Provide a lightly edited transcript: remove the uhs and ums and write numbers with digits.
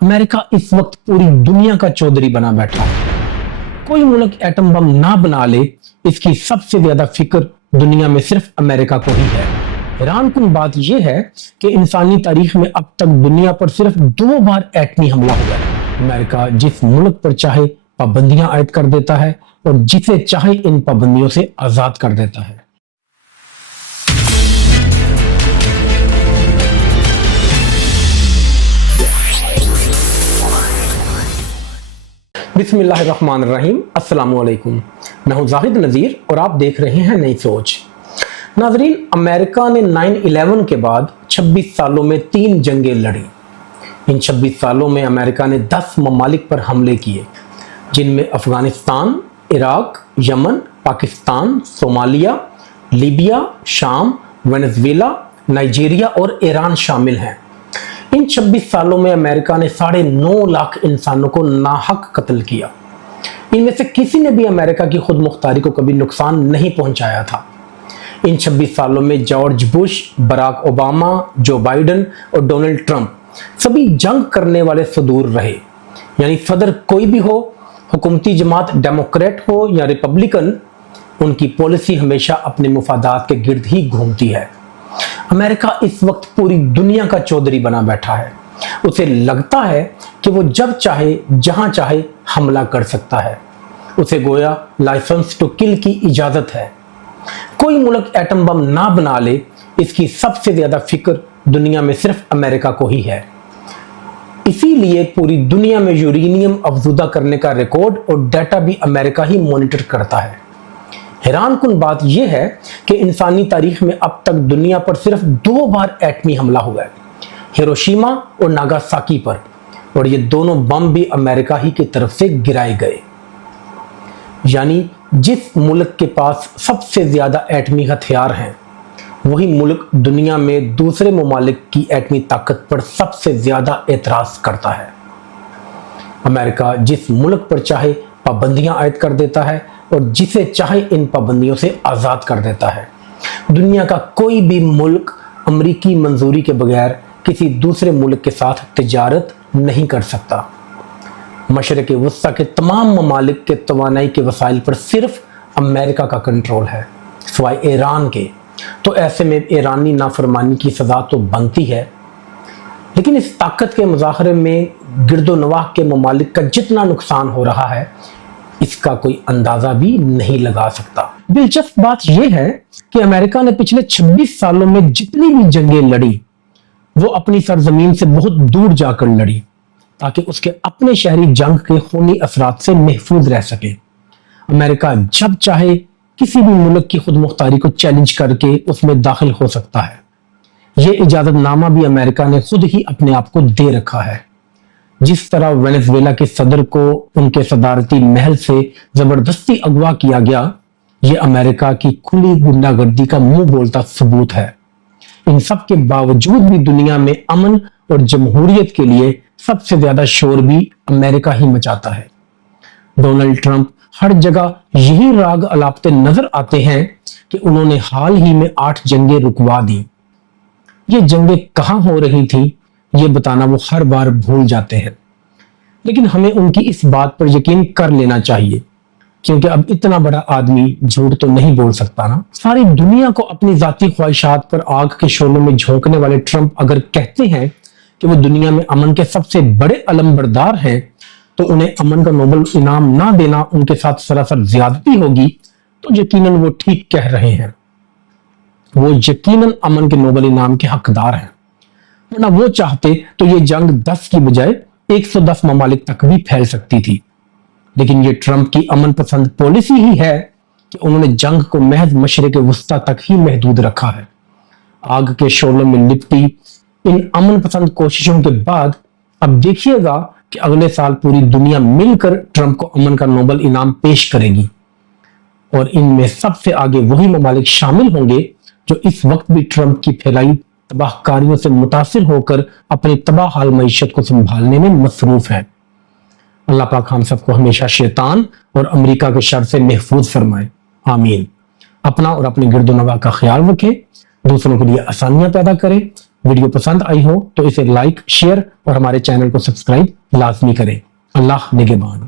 America इस वक्त पूरी दुनिया का चौधरी बना बैठा है। कोई मुल्क एटम बम ना बना ले, इसकी सबसे ज्यादा फिक्र दुनिया में सिर्फ अमेरिका को ही है। हैरानकुन बात यह है कि इंसानी तारीख में अब तक दुनिया पर सिर्फ 2 बार एटमी हमला हुआ है। अमेरिका जिस मुल्क पर चाहे पाबंदियां आयद कर देता है और जिसे चाहे इन पाबंदियों से आजाद कर देता है। बिस्मिल्लाहिर्रहमानिर्रहीम, अस्सलामुअलैकुम। मैं हूं जाहिद नज़ीर और आप देख रहे हैं नई सोच। नाजरीन, अमेरिका ने 9/11 के बाद 26 सालों में 3 जंगें लड़ी। इन 26 सालों में अमेरिका ने 10 ममालिक पर हमले किए, जिनमें Afghanistan, Iraq, Yemen, Pakistan, Somalia, Libya, शाम, वेनेजुएला, नाइजीरिया और ईरान शामिल हैं। इन 26 सालों में अमेरिका ने 9.5 लाख इंसानों को नाहक कत्ल किया। इनमें से किसी ने भी अमेरिका की खुद मुख्तारी को कभी नुकसान नहीं पहुंचाया था। इन 26 सालों में जॉर्ज बुश, बराक ओबामा, जो बाइडन और डोनाल्ड ट्रंप सभी जंग करने वाले सदूर रहे। यानी सदर कोई भी हो, हुकूमती जमात डेमोक्रेट हो या रिपब्लिकन, उनकी पॉलिसी हमेशा अपने मुफादात के गिर्द ही घूमती है। अमेरिका इस वक्त पूरी दुनिया का चौधरी बना बैठा है। उसे लगता है कि वो जब चाहे जहां चाहे हमला कर सकता है। उसे गोया लाइसेंस टू किल की इजाजत है। कोई मुल्क एटम बम ना बना ले, इसकी सबसे ज्यादा फिक्र दुनिया में सिर्फ अमेरिका को ही है। इसीलिए पूरी दुनिया में यूरेनियम अफजुदा करने का रिकॉर्ड और डाटा भी अमेरिका ही मॉनिटर करता है। हैरानकुन बात यह है कि इंसानी तारीख में अब तक दुनिया पर सिर्फ 2 बार एटमी हमला हुआ है, हिरोशिमा और नागासाकी पर, और ये दोनों बम भी अमेरिका ही की तरफ से गिराए गए। यानी जिस मुल्क के पास सबसे ज्यादा एटमी हथियार हैं, वही मुल्क दुनिया में दूसरे ममालिक की एटमी ताकत पर सबसे ज्यादा एतराज करता है। अमेरिका जिस मुल्क पर चाहे पाबंदियां आयद कर देता है और जिसे चाहे इन पाबंदियों से आज़ाद कर देता है। दुनिया का कोई भी मुल्क अमरीकी मंजूरी के बगैर किसी दूसरे मुल्क के साथ तिजारत नहीं कर सकता। मशरक़ वस्ता के तमाम ममालिक के तवानाई के वसाइल पर सिर्फ अमेरिका का कंट्रोल है, सिवाय ईरान के। तो ऐसे में ईरानी नाफरमानी की सज़ा तो बनती है, लेकिन इस ताकत के मुजाहरे में गिरदोनवाह के ममालिक का जितना नुकसान हो रहा है, इसका कोई अंदाजा भी नहीं लगा सकता। दिलचस्प बात यह है कि अमेरिका ने पिछले 26 सालों में जितनी भी जंगें लड़ी, वो अपनी सरजमीन से बहुत दूर जाकर लड़ी, ताकि उसके अपने शहरी जंग के खूनी असरात से महफूज रह सके। अमेरिका जब चाहे किसी भी मुल्क की खुद मुख्तारी को चैलेंज करके उसमें दाखिल हो सकता है। यह इजाजतनामा भी अमेरिका ने खुद ही अपने आप को दे रखा है। जिस तरह वेनेजुएला के सदर को उनके सदारती महल से जबरदस्ती अगवा किया गया, यह अमेरिका की खुली गुंडागर्दी का मुंह बोलता सबूत है। इन सब के बावजूद भी दुनिया में अमन और जमहूरियत के लिए सबसे ज्यादा शोर भी अमेरिका ही मचाता है। डोनाल्ड ट्रंप हर जगह यही राग अलापते नजर आते हैं कि उन्होंने हाल ही में 8 जंगें रुकवा दी। ये जंगें कहां हो रही थी, ये बताना वो हर बार भूल जाते हैं, लेकिन हमें उनकी इस बात पर यकीन कर लेना चाहिए, क्योंकि अब इतना बड़ा आदमी झूठ तो नहीं बोल सकता ना। सारी दुनिया को अपनी जाती ख्वाहिशात पर आग के शोलों में झोंकने वाले ट्रंप अगर कहते हैं कि वो दुनिया में अमन के सबसे बड़े अलमबरदार हैं, तो उन्हें अमन का नोबेल इनाम ना देना उनके साथ सरासर ज्यादती होगी। तो यकीनन वो ठीक कह रहे हैं। वो यकीनन अमन के नोबेल इनाम के हकदार हैं, वरना वो चाहते तो ये जंग 10 की बजाय 110 ममालिक तक भी फैल सकती थी। लेकिन ये ट्रंप की अमन पसंद पॉलिसी ही है कि उन्होंने जंग को महज मशरिक़ वस्ता तक ही महदूद रखा है। आग के शोलों में लिपटी इन अमन पसंद कोशिशों के बाद अब देखिएगा कि अगले साल पूरी दुनिया मिलकर ट्रंप को अमन का नोबेल इनाम पेश करेगी, और इनमें सबसे आगे वही ममालिक शामिल होंगे जो इस वक्त भी ट्रंप की फैलाई तबाहकारियों से मुतासिर होकर अपनी तबाह हाल मईशत को संभालने में मसरूफ है। अल्लाह पाक हम सबको हमेशा शैतान और अमेरिका के शर से महफूज फरमाए, आमीन। अपना और अपने गिरदोनवा का ख्याल रखें, दूसरों के लिए आसानियां पैदा करें, ویڈیو پسند آئی ہو تو اسے لائک، شیئر اور ہمارے چینل کو سبسکرائب لازمی کریں۔ اللہ نگہبان۔